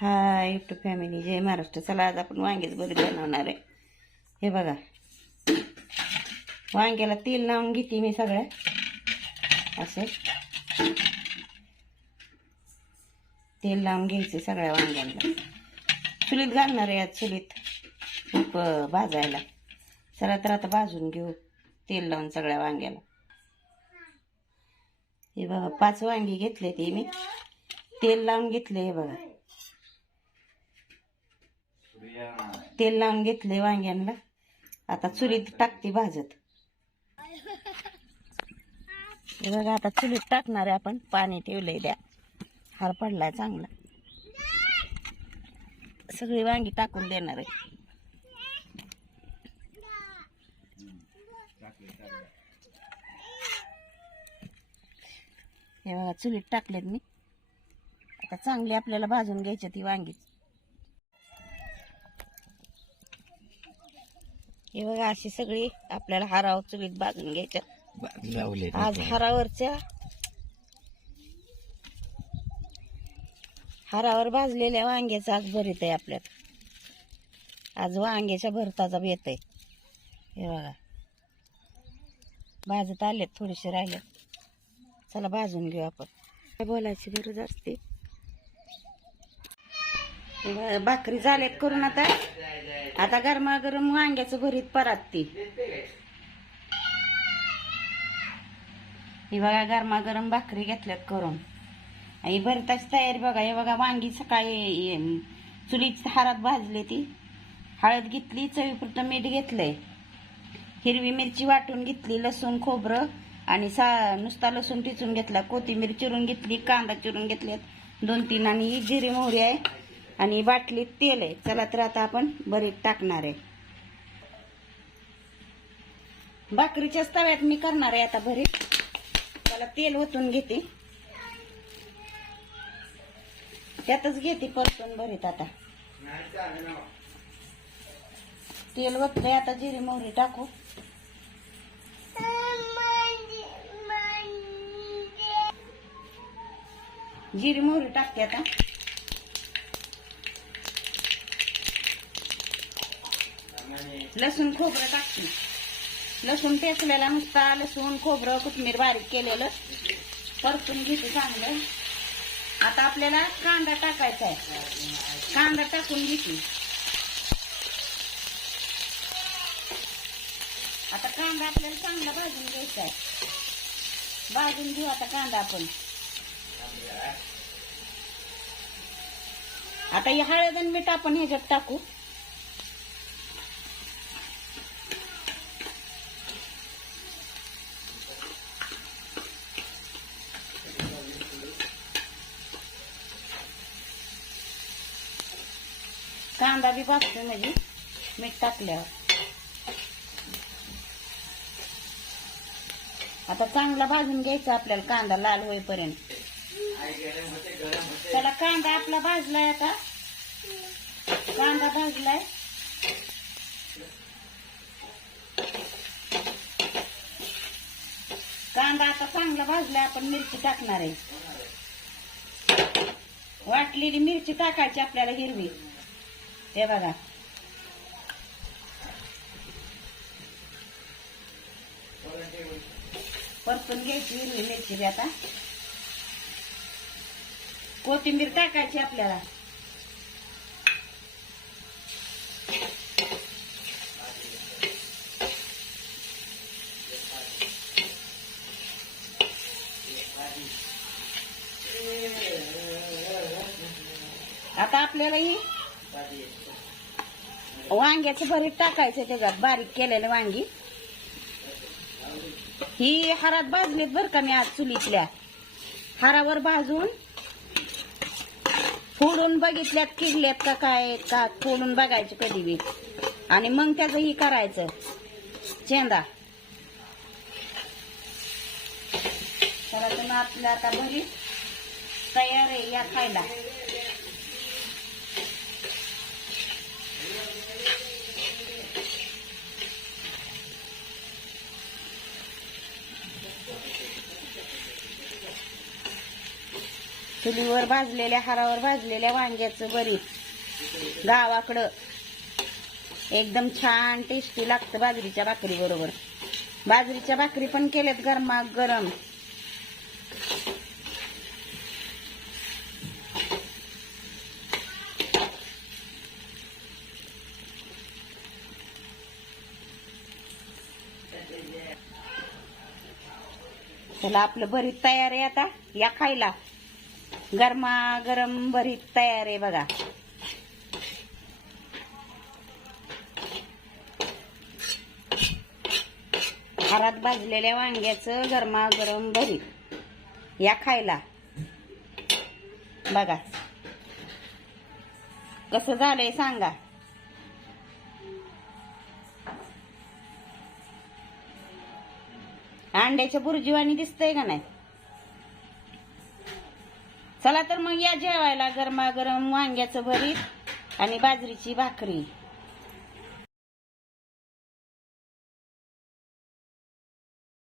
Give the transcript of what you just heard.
हा YouTube family जय महाराष्ट्र चला आज आपण वांग्याच बरी बनवणार आहे हे बघा वांग्याला तेल लावून घेते मी सगळ्या असे तेल लावून घ्यायचे सगळ्या वांग्यांना चुलीत घालणार आहे आज चुलीत खूप भाजायला चला तर आता भाजून घेऊ तेल लावून सगळ्या वांग्याला हे बघा पाच वांगी घेतले ते मी तेल लावून घेतले हे बघा तेल लावून घेतले वांग्यांना आता चुलीत टाकते भाजत. हे बघा आता चुलीत टाकणार आहे आपण. पाणी ठेवलंय द्या. हार पडलाय चांगला. सगळी वांगी टाकून देणार आहे. हे बघा चुलीत टाकलेत मी. आता चांगली आपल्याला भाजून घ्यायची ती वांगी. हे बघा अशी सगळी आपल्याला हारावर चुलीत भाजून घ्यायच्या. लावले आज हारावरच्या हारावर भाजलेल्या वांग्याचं आज भरीत आहे आपल्यात. आज वांग्याच्या भरताचा बेत आहे. हे बघा. भाजत आलेत थोडेसे राहिलेत. चला भाजून घेऊ आपण. काय बोलायची गरज असते? भाकरी झाल्यात करून आता. आता गरमागरम वांग्याचं भरीत परातती ही बघा गरमागरम भाकरी घेतल्यात करून. ही भरताची तयारी बघा हे बघा वांगी सकाळी अं, हारात भाजली ती. हळद घेतली चवीपुरतं मीठ घेतलंय. हिरवी मिरची वाटून घेतली लसूण खोबरं आणि सा नुसता लसूण टिचून घेतला. कोथिंबीर चिरून घेतली कांदा चिरून घेतल्यात. दोन तीन आणि ही जिरी मोहरी आहे. आणि बाटलीत तेल आहे. चला तर आता आपण भरीत टाकणार आहे. भाकरीच्याच तव्यात मी करणार आहे आता भरीत. त्याला तेल ओतून घेते. त्यातच घेते परतून भरीत आता. तेल ओतलंय आता जिरी मोहरी टाकू. जिरी मोहरी टाकते आता. लसूण खोबरं टाकते. लसूण टेचलेला नुसता लसूण खोबरं कोथमीर बारीक केलेलं. परतून घेते चांगलं. आता आपल्याला कांदा टाकायचा आहे. कांदा टाकून घेते. आता कांदा आपल्याला चांगला भाजून घ्यायचा आहे. भाजून घेऊ आता कांदा आपण. आता ही हळद आणि मीठ आपण ह्याच्यात टाकू. कांदा बी भाजतो म्हणजे मीठ टाकल्यावर. आता चांगला भाजून घ्यायचा आपल्याला कांदा लाल होईपर्यंत. त्याला कांदा आपला भाजलाय आता. कांदा भाजलाय. कांदा आता चांगला भाजलाय आपण मिरची टाकणार आहे. वाटलेली मिरची टाकायची आपल्याला हिरवी. हे बघा. परतून घ्यायची हिरवी मिरची आता. कोथिंबीर टाकायची आपल्याला. आता आपल्याला ही वांग्याचं भरीत टाकायचं त्याच्यात बारीक केलेलं वांगी. ही हारात भाजलीत बरं का मी आज चुलीतल्या. हारावर भाजून फोडून बघितल्यात किडल्यात का काय का फोडून बघायचं कधी बी. आणि मग त्याचं ही करायचं. चेंदा तर तुम्ही आपल्या आता भरीत तयार आहे या खायला. चुलीवर भाजलेल्या हारावर भाजलेल्या वांग्याचं भरीत गावाकडं एकदम छान टेस्टी लागतं बाजरीच्या भाकरी बरोबर. बाजरीच्या भाकरी पण केल्यात गरमा गरम चला आपलं भरीत तयार आहे आता. या खायला. गरमागरम भरीत तयार आहे बघा. हारात भाजलेल्या वांग्याचं गरमागरम भरीत. या खायला. बघा. कसं झालंय सांगा. अंड्याच्या बुर्जीवानी दिसतंय का नाही? चला तर मग या जेवायला गरमागरम वांग्याचं भरीत आणि बाजरीची भाकरी.